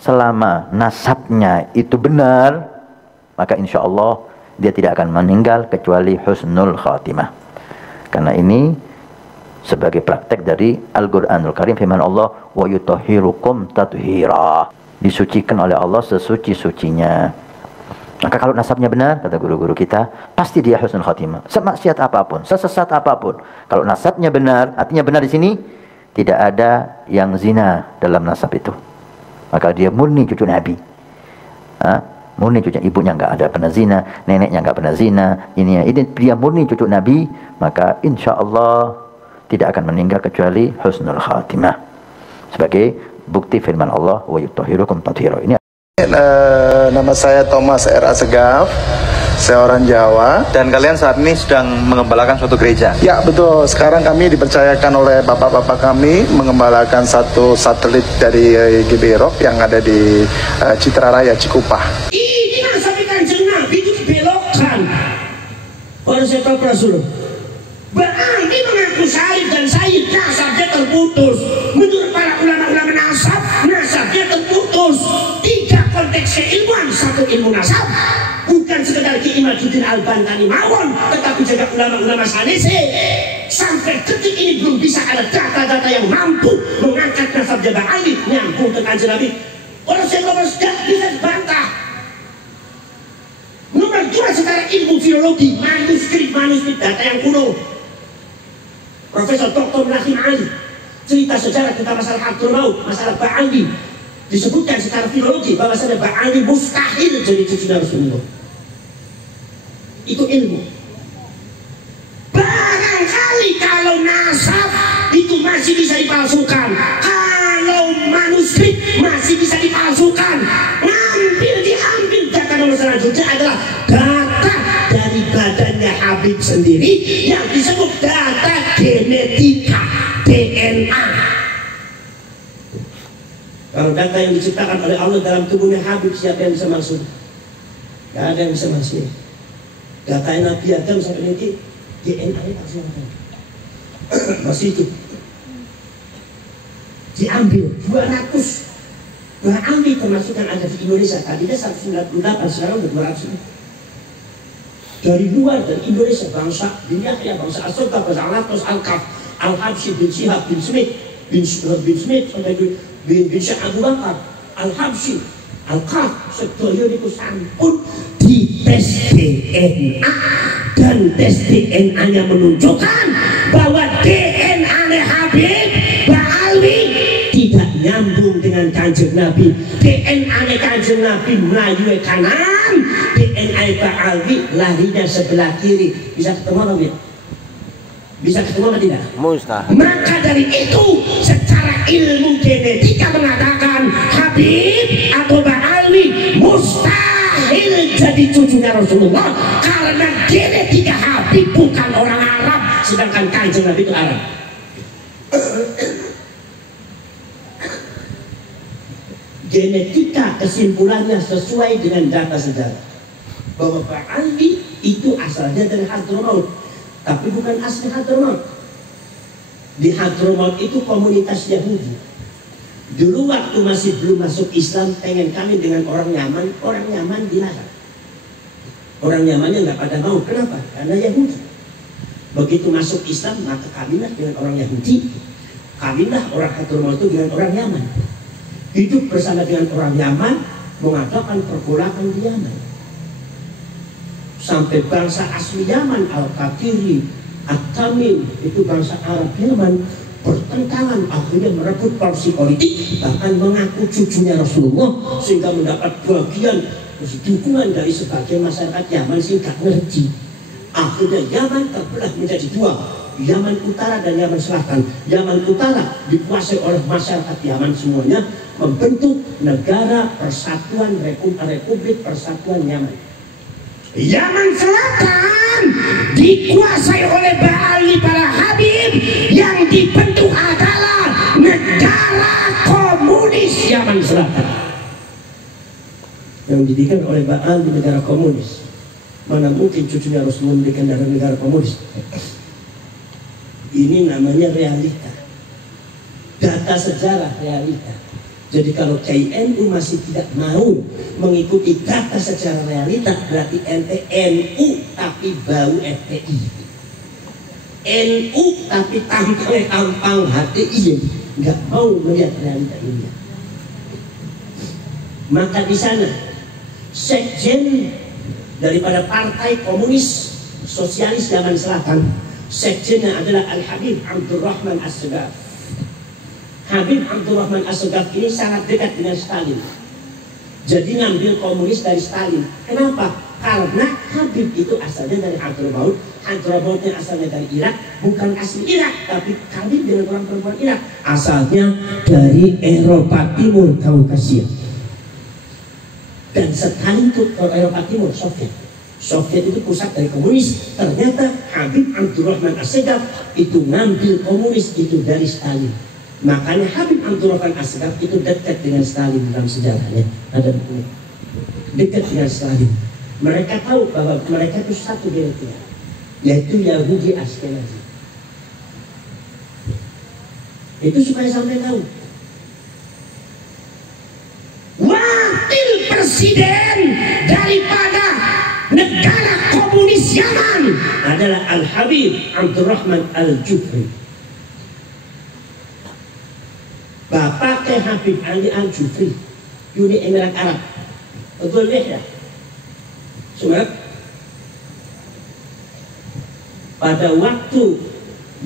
selama nasabnya itu benar, maka insya Allah dia tidak akan meninggal kecuali husnul khatimah. Karena ini sebagai praktek dari Al-Quranul Karim, firman Allah, wa yutahhirukum tathira, disucikan oleh Allah sesuci-sucinya. Maka kalau nasabnya benar, kata guru-guru kita, pasti dia husnul khatimah. Semaksiat apapun, sesesat apapun, kalau nasabnya benar, artinya benar di sini tidak ada yang zina dalam nasab itu, maka dia murni cucu Nabi. Murni cucu, ibunya nggak ada pernah zina, neneknya nggak pernah zina, ini dia murni cucu Nabi, maka insya Allah tidak akan meninggal kecuali husnul khatimah. Sebagai bukti firman Allah, wa yutahhirukum tathira. Ini nama saya Thomas R. Asegaf, saya orang Jawa. Dan kalian saat ini sedang mengembalakan suatu gereja? Ya betul, sekarang kami dipercayakan oleh bapak-bapak kami mengembalakan satu satelit dari GB Rock yang ada di Citra Raya Cikupah. Ini nasab Kanjeng Nabi itu dibelokkan oleh Seto Rasul. Berarti mengaku syahid dan syahid, nasabnya terputus. Menurut para ulama-ulama nasabnya terputus. Tiga konteks keilmuan, satu ilmu nasab. Bukan sekedar Ki Imaduddin Al-Bantani mawon, tetapi juga ulama-ulama sanese. Sampai detik ini belum bisa ada data-data yang mampu mengangkat nasab Jabal Ali nyambung ke Kanjeng Nabi. Orang Seto tidak bisa dibantah. Nomor dua, secara ilmu filologi, manuskrip data yang kuno. Profesor Dr. Rahim Ali cerita sejarah tentang masalah Hadramaut, masalah Ba'ali, disebutkan secara filologi bahwasanya Ba'ali mustahil jadi cucunya Rasulullah. Itu ilmu. Barangkali kalau nasab itu masih bisa dipalsukan, kalau manuskrip masih bisa dipalsukan, diambil data nomor selanjutnya adalah data dari badannya Habib sendiri yang disebut data genetika, DNA. Kalau data yang diciptakan oleh Allah dalam tubuhnya Habib, siapa yang bisa masuk? Gak ada yang bisa masuk. Data Nabi Adam sampai nanti DNA-nya masih itu diambil 200 Ba'ali termasuk yang ada di Indonesia. Tadinya 198, sekarang udah 200. Dari luar, dari Indonesia, bangsa bin Yahya, bangsa As-Sultan, bangsa Al-Atos, Al-Kaf, Al-Habsyi, bin Syihab, bin Smith, bin Smith, bin Syekh Abu Bakar, Al-Habsyi, Al-Kaf, sedoyo itu sampun di tes DNA, dan tes DNA-nya menunjukkan bahwa DNA Habib Ba'ali tidak nyambung dengan Kanjeng Nabi. DNA Kanjeng Nabi melayu kanan, DNA Ba'ali larinya sebelah kiri. Bisa ketemu apa ya? Bisa ketemu apa tidak? Mustahil. Maka dari itu secara ilmu genetika mengatakan Habib atau Ba'ali mustahil jadi cucunya Rasulullah, karena genetika Habib bukan orang Arab, sedangkan Kanjeng Nabi itu Arab. Genetika kesimpulannya sesuai dengan data sejarah bahwa Ba'ali itu asalnya dari Hadramaut, tapi bukan asli Hadramaut. Di Hadramaut itu komunitas Yahudi. Dulu waktu masih belum masuk Islam, pengen kawin dengan orang Yaman dilarang. Orang Yamannya nggak pada mau. Kenapa? Karena Yahudi. Begitu masuk Islam, maka kawinlah dengan orang Yahudi, kawinlah orang Hadramaut itu dengan orang Yaman. Hidup bersama dengan orang Yaman, mengadakan pergolakan di Yaman. Sampai bangsa asli Yaman, Al-Qatiri, At-Tamim, itu bangsa Arab Yaman, bertentangan, akhirnya merebut porsi politik, bahkan mengaku cucunya Rasulullah, sehingga mendapat bagian dukungan dari sebagian masyarakat Yaman sehingga ngerti. Akhirnya Yaman terbelah menjadi dua, Yaman Utara dan Yaman Selatan. Yaman Utara dikuasai oleh masyarakat Yaman semuanya, membentuk negara persatuan Republik Persatuan Yaman. Yaman Selatan dikuasai oleh Ba'ali para Habib, yang dibentuk adalah negara komunis Yaman Selatan. Yang didirikan oleh Ba'ali negara komunis. Mana mungkin cucunya Rasulullah mendirikan negara komunis? Ini namanya realita. Data sejarah realita. Jadi kalau KNU masih tidak mau mengikuti kata secara realita, berarti ente NU tapi bau FPI, NU tapi tampang HTI, nggak mau melihat realita ini. Maka di sana sekjen daripada Partai Komunis Sosialis Zaman Selatan, sekjennya adalah Al-Habib Abdurrahman As-Segaf. Habib Abdurrahman As-Segaf ini sangat dekat dengan Stalin. Jadi ngambil komunis dari Stalin. Kenapa? Karena Habib itu asalnya dari Hadramaut. Hadramautnya asalnya dari Irak, bukan asli Irak, tapi Habib dengan orang perempuan Irak asalnya dari Eropa Timur, Kaukasia. Dan Stalin itu ke Eropa Timur, Soviet. Soviet itu pusat dari komunis. Ternyata Habib Abdurrahman As-Segaf itu ngambil komunis itu dari Stalin. Makanya Habib Abdurrahman As-Segaf itu dekat dengan Stalin dalam sejarahnya. Ada buku dekat dengan Stalin. Mereka tahu bahwa mereka itu satu direktur, yaitu Yahudi Ashkenazi. Itu supaya sampai tahu. Wakil presiden daripada negara komunis Yaman adalah Al-Habib Abdurrahman Al-Jufri. Bapak ke Habib Ali Al-Jufri, Uni Emirat Arab. Betul ya? Sebab pada waktu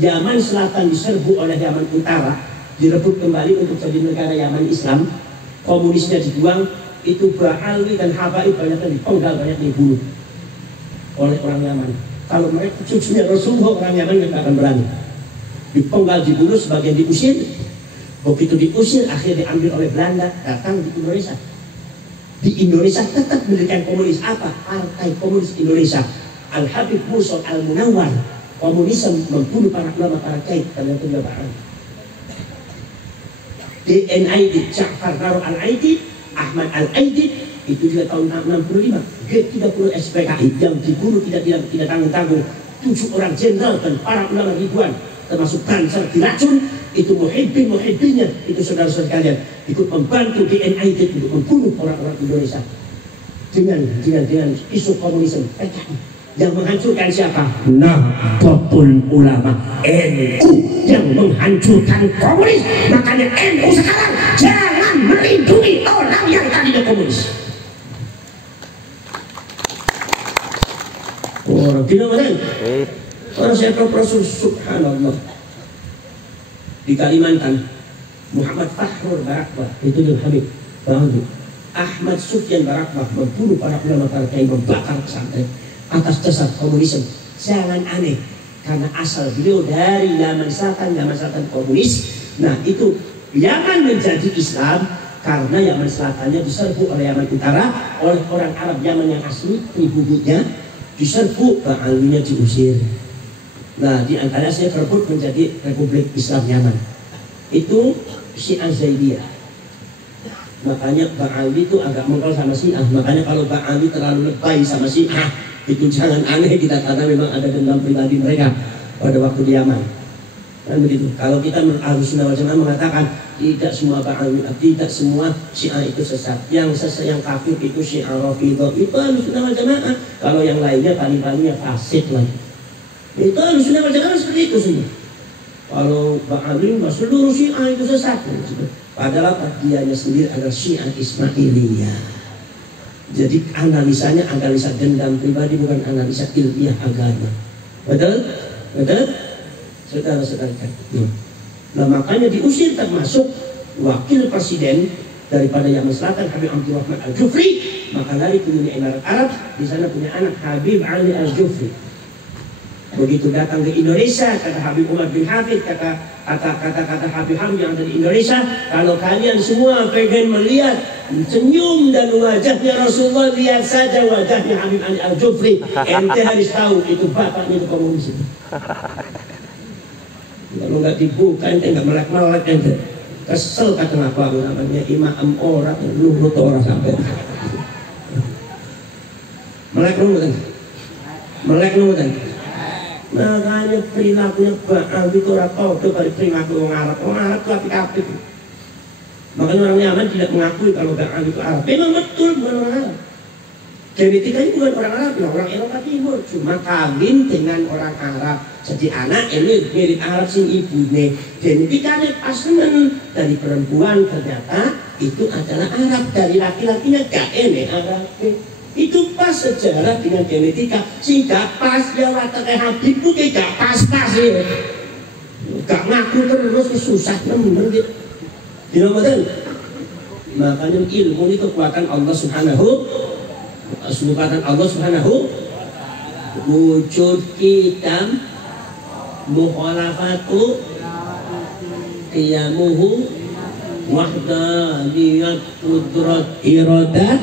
Yaman Selatan diserbu oleh Yaman Utara, direbut kembali untuk jadi negara Yaman Islam, komunisnya dibuang, itu Ba'alwi dan Habaib banyak yang dipenggal, banyak yang dibunuh oleh orang Yaman. Kalau mereka cucunya Rasulullah, orang Yaman nggak akan berani. Dipenggal, dibunuh, sebagian diusir. Begitu diusir, akhirnya diambil oleh Belanda, datang di Indonesia. Di Indonesia tetap mendirikan komunis. Apa? Partai Komunis Indonesia. Al-Habib Musa Al-Munawwar. Komunisme membunuh para ulama, para kiai, dan itu dia barang. DNAID, Ja'far Naro Al-Aidid, Ahmad Al-Aidid, itu juga tahun 65. G30 SPKI yang dibunuh tidak tanggung-tanggung. 7 orang jenderal dan para ulama ribuan, termasuk Banser diracun. Itu muhibbinnya, itu saudara-saudara kalian ikut membantu DNAID untuk membunuh orang-orang Indonesia dengan isu komunisme PKI yang menghancurkan siapa? Nahdlatul Ulama, NU yang menghancurkan komunis. Makanya NU sekarang jangan melindungi orang yang tadinya komunis. Orang tidak mana? Orang saya Rasul, subhanallah. Di Kalimantan, Muhammad Fahrur Barakbah itu dengan Habib Bahadu. Ahmad Sufyan Barakbah membunuh para ulama, para kiai, membakar pesantren atas dasar komunisme. Jangan aneh, karena asal beliau dari Yaman Selatan komunis. Nah itu Yaman menjadi Islam karena Yaman Selatannya diserbu oleh Yaman Utara, oleh orang Arab Yaman yang asli, pribumi-nya diserbu, Ba'alwinya diusir. Nah, di antara saya berebut menjadi Republik Islam Yaman. Itu Syiah Zaidiyah. Makanya Ba'alwi itu agak mengkol sama Syiah. Makanya kalau Ba'alwi terlalu lebay sama Syiah, itu jangan aneh kita, karena memang ada dendam pribadi mereka pada waktu di Yaman. Dan begitu. Kalau kita Ahlussunnah wal Jamaah mengatakan tidak semua Ba'alwi, tidak semua Syiah itu sesat. Yang kafir itu Syiah Rafidhah. Itu Ahlussunnah wal Jamaah. Kalau yang lainnya paling-palingnya fasik lagi. Itu Ahlussunnah wal Jamaah seperti itu semua. Kalau Ba'alwi seluruh Syiah itu sesat. Padahal dianya sendiri adalah Syiah Ismailiyah. Jadi analisa dendam pribadi, bukan analisa ilmiah agama. Betul? Betul? Saudara-saudara. Nah makanya diusir, termasuk wakil presiden daripada Yaman Selatan, Habib Abdurrahman Al-Jufri. Maka lari ke Uni Emirat Arab, di sana punya anak Habib Ali Al-Jufri. Begitu datang ke Indonesia, kata Habib Umar bin Hafid, kata Habib Hamid yang ada di Indonesia, kalau kalian semua pengen melihat senyum dan wajahnya Rasulullah, lihat saja wajahnya Habib Ali Al-Jufri. Ente harus tahu itu bapaknya itu komunis. Kalau nggak dibuka, ente nggak melek-melek, ente kesel. Kata kenapa namanya imam orang, luhut orang sampai melek numutan. Makanya perilakunya Ba'alwi itu orang kode dari perilaku orang Arab. Orang Arab itu apik-apik. Makanya orang Yaman tidak mengakui kalau Ga'am itu Arab. Memang betul bukan orang Arab. Genetikanya bukan orang Arab, orang Eropa Timur. Cuma kawin dengan orang Arab. Jadi anak ini mirip Arab sing ibunya. Genetikanya pas temen. Dari perempuan ternyata itu adalah Arab. Dari laki-lakinya gak enek Arab. Itu pas sejarah dengan genetika. Sehingga pas ya wataknya Habib itu gak pas-pas ya. Gak ngaku terus susah nemen gitu. Dinamakan. Makanya ilmu ini kekuatan Allah Subhanahu. Kekuatan Allah Subhanahu. Wujud kitam mukhalafatu qiyamuhu wahdaniyat qudrat iradah.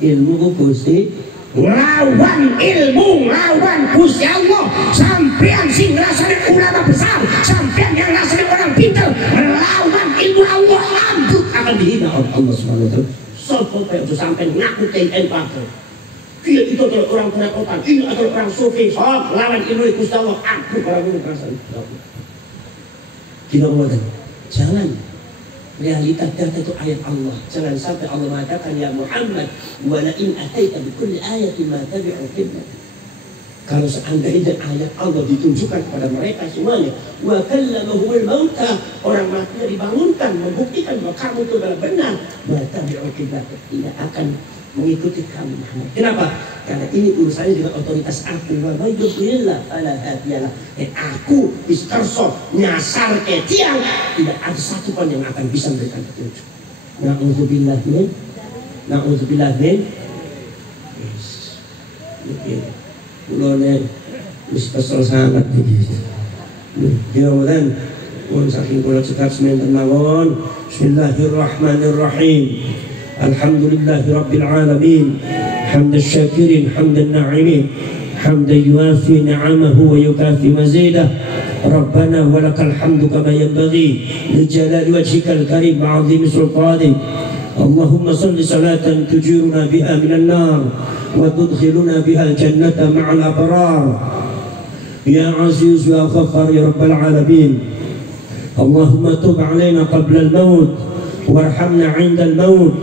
Ilmu Gusti lawan ilmu lawan Gusti Allah. Sampean sing rasane ulama besar, sampean yang rasane orang pintar lawan ilmu Allah, lambut akan dihina oleh Allah Subhanahu wa taala. Sopo kayak itu sampean ngaku TN Partai. Dia itu adalah orang penakotan, ini adalah orang sufi. Sok lawan ilmu Gusti Allah, aku orang ini perasaan. Tidak boleh. Jangan. Realitas data itu ayat Allah. Jangan sampai Allah mengatakan ya Muhammad wala in ataita bi kulli ayatin ma tabi'u qiblat. Kalau seandainya ayat Allah ditunjukkan kepada mereka semuanya, wa kallamahumul mauta, orang mati dibangunkan membuktikan bahwa kamu itu adalah benar, ma tabi'u qiblat, tidak akan mengikuti kamu Muhammad. Kenapa? Karena ini urusannya dengan otoritas aku. Wa may yudlilillah fala hadiyalah. Aku iskarso nyasar ke tiang, tidak ada satu pun yang akan bisa memberikan petunjuk. Na'udzubillah min. Na'udzubillah min. Ulone wis kesel sangat iki. Mudah-mudahan pun saking kula cekap semanten mawon. Bismillahirrahmanirrahim. Alhamdulillahi Rabbil Alamin. حمد الشاكرين حمد الناعمين حمدا يوافي نعمه ويكافي مزيده ربنا ولك الحمد كما ينبغي لجلال وجهك الكريم وعظيم سلطانك اللهم صل صلاة تجيرنا بها من النار وتدخلنا بها الجنة مع الأبرار يا عزيز يا غفار يا رب العالمين اللهم تب علينا قبل الموت وارحمنا عند الموت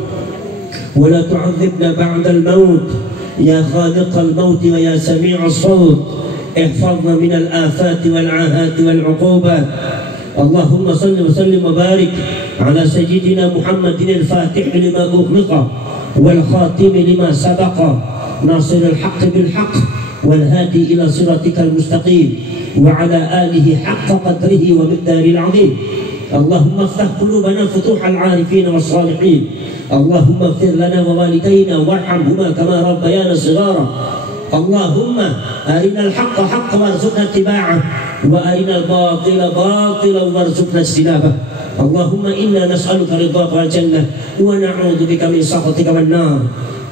ولا تعذبنا بعد الموت يا خالق الموت ويا سميع الصوت احفظنا من الآفات والعاهات والعقوبات اللهم صل وسلم وبارك على سيدنا محمد الفاتح لما أغلق والخاتم لما سبق ناصر الحق بالحق والهادي إلى صراطك المستقيم وعلى آله حق قدره ومقداره العظيم اللهم افتح قلوبنا فتوح العارفين والصالحين اللهم اغفر لنا ووالدينا وارحمهما كما ربيانا صغارا اللهم أرنا الحق حقا وارزقنا اتباعه وأرنا الباطل باطلا وارزقنا اجتنابه اللهم إنا نسألك رضاك والجنة ونعوذ بك من سخطك والنار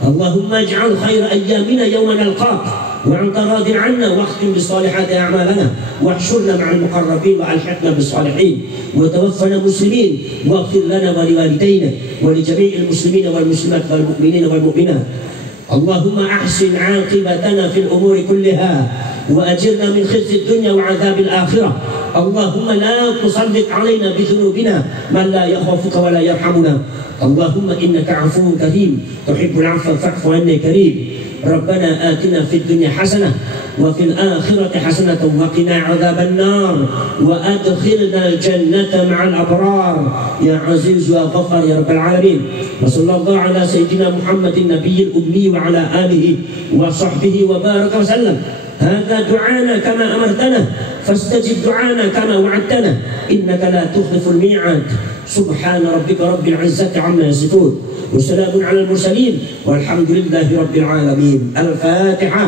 اللهم اجعل خير أيامنا يوم نلقاك وأنت راض عنا واختم بالصالحات أعمالنا واحشرنا مع المقربين وألحقنا بالصالحين وتوفنا مسلمين واغفر لنا ولوالدينا ولجميع المسلمين والمسلمات والمؤمنين والمؤمنات اللهم أحسن عاقبتنا في الأمور كلها وأجرنا من خزي الدنيا وعذاب الآخرة اللهم لا تسلط علينا بذنوبنا من لا يخافك ولا يرحمنا اللهم إنك عفو كريم تحب العفو فاعف عنا كريم ربنا آتنا في الدنيا حسنة وفي الآخرة حسنة وقنا عذاب النار وأدخلنا الجنة مع الأبرار يا عزيز يا غفار يا رب العالمين وصلى الله على سيدنا محمد النبي الأمي وعلى آله وصحبه وبارك وسلم هذا دعانا كما أمرتنا فاستجب دعانا كما وعدتنا إنك لا تخلف الميعاد سبحان ربك رب العزة عما يصفون وسلام على المرسلين والحمد لله رب العالمين الفاتحة